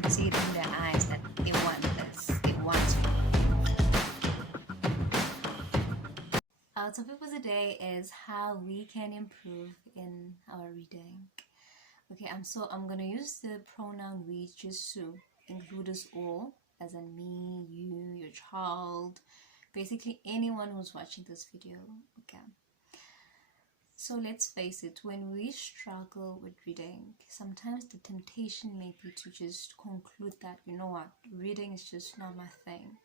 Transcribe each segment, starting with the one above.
could see it in their eyes that they want this, they want to. Our topic for today is how we can improve in our reading. Okay, I'm gonna use the pronoun we just to include us all, as in me, you, your child, basically anyone who's watching this video. Okay. So let's face it, when we struggle with reading, sometimes the temptation may be to just conclude that, you know what, reading is just not my thing.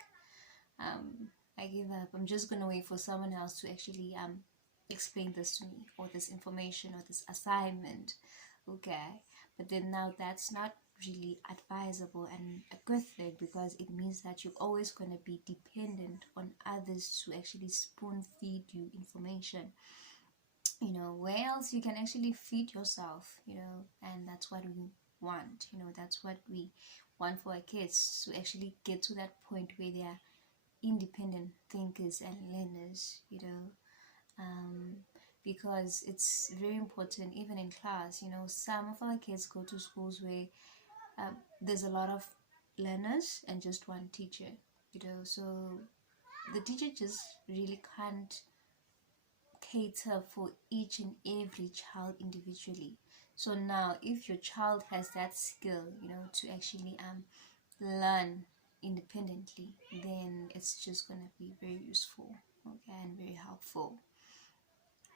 I give up. I'm just gonna wait for someone else to actually explain this to me, or this information, or this assignment. Okay, but then now that's not really advisable and a good thing, because it means that you're always going to be dependent on others to actually spoon feed you information, you know, where else you can actually feed yourself, you know. And that's what we want, you know, that's what we want for our kids, to actually get to that point where they are independent thinkers and learners, you know. Because it's very important even in class, you know. Some of our kids go to schools where there's a lot of learners and just one teacher, you know. So the teacher just really can't cater for each and every child individually. So now if your child has that skill, you know, to actually learn independently, then it's just gonna be very useful, okay, and very helpful.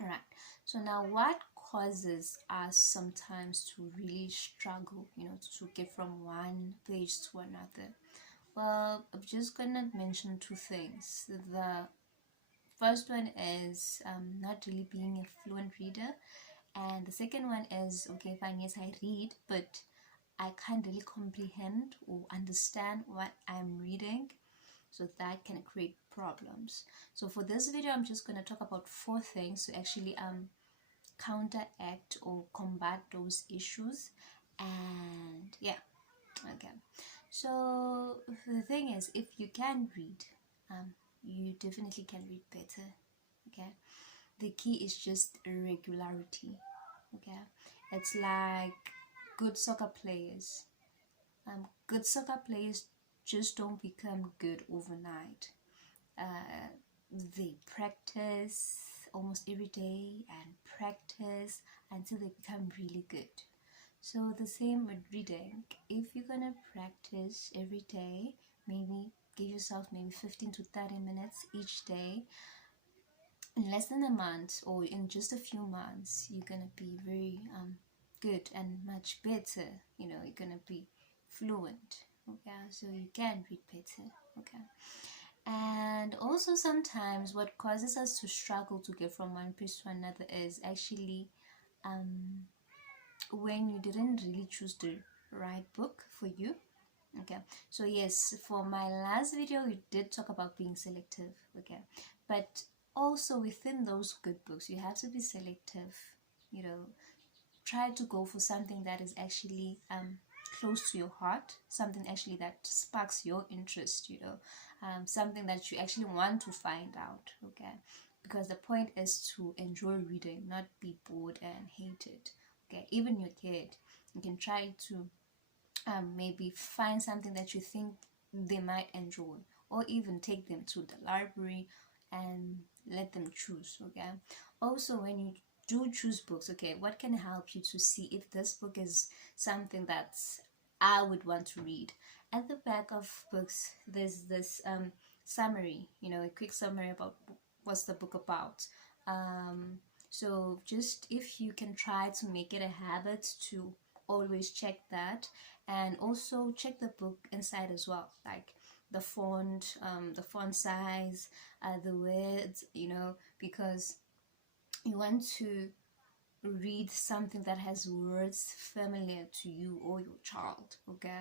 Right. So now, what causes us sometimes to really struggle, you know, to get from one page to another? Well, I'm just gonna mention two things. The first one is not really being a fluent reader, and the second one is, okay, fine, yes, I read, but I can't really comprehend or understand what I'm reading. So that can create problems. So for this video, I'm just going to talk about 4 things to actually counteract or combat those issues. And yeah, okay. So the thing is, if you can read, you definitely can read better. Okay, the key is just regularity. Okay, it's like good soccer players. Good soccer players just don't become good overnight. uh, they practice almost every day and practice until they become really good. So the same with reading. If you're gonna practice every day, maybe give yourself maybe 15 to 30 minutes each day, in less than a month or in just a few months, you're gonna be very good and much better. You know, you're gonna be fluent. Okay, so you can read better. Okay. And also sometimes what causes us to struggle to get from one place to another is actually when you didn't really choose the right book for you. Okay, so yes, for my last video we did talk about being selective. Okay, but also within those good books you have to be selective, you know. Try to go for something that is actually close to your heart, something actually that sparks your interest, you know, something that you actually want to find out. Okay, because the point is to enjoy reading, not be bored and hate it. Okay, even your kid, you can try to maybe find something that you think they might enjoy, or even take them to the library and let them choose. Okay, also when you do choose books, okay, what can help you to see if this book is something that I would want to read? At the back of books there's this summary, you know, a quick summary about what's the book about. So just if you can try to make it a habit to always check that, and also check the book inside as well, like the font size, the words, you know, because you want to read something that has words familiar to you or your child. Okay,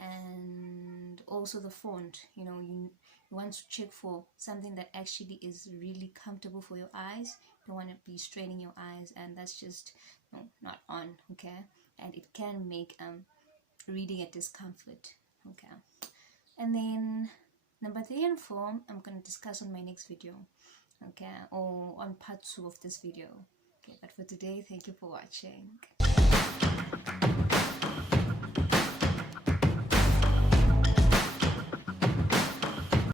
and also the font, you know, you want to check for something that actually is really comfortable for your eyes. You don't want to be straining your eyes, and that's just, you know, not on. Okay, and it can make reading a discomfort. Okay, and then number 3 and 4 I'm going to discuss on my next video. Okay, or on part 2 of this video. Okay, but for today, thank you for watching.